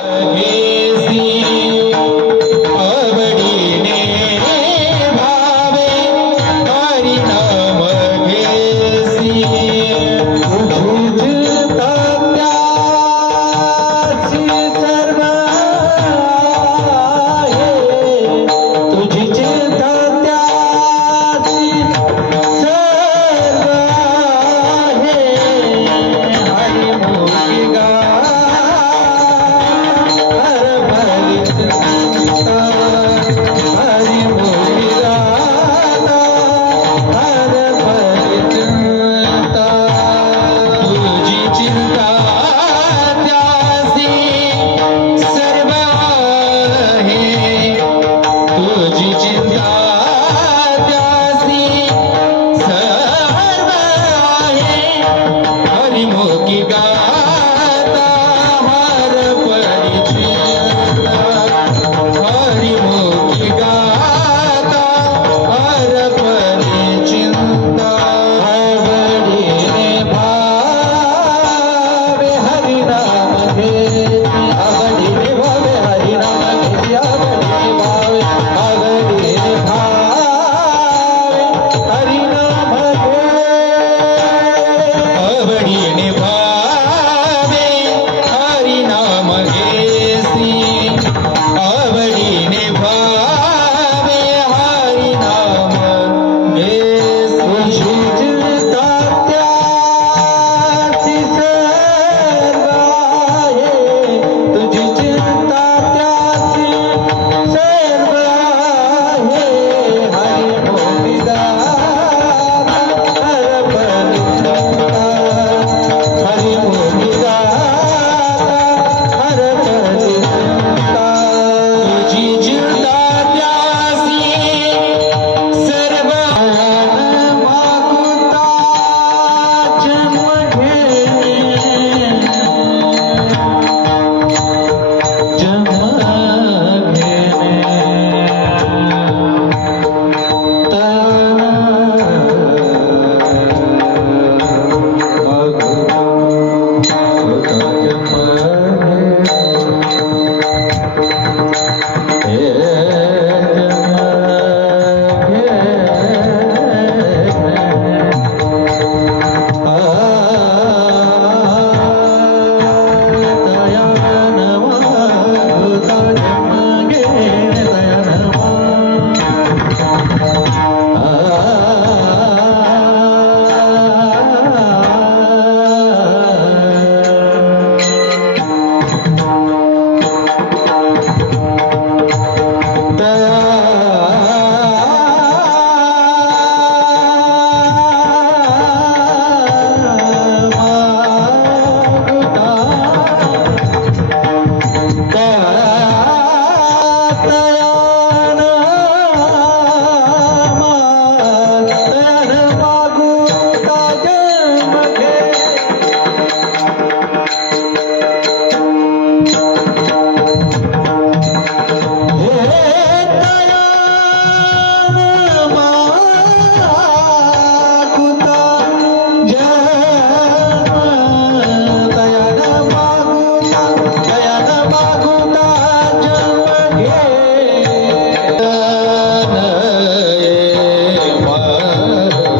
Amazing.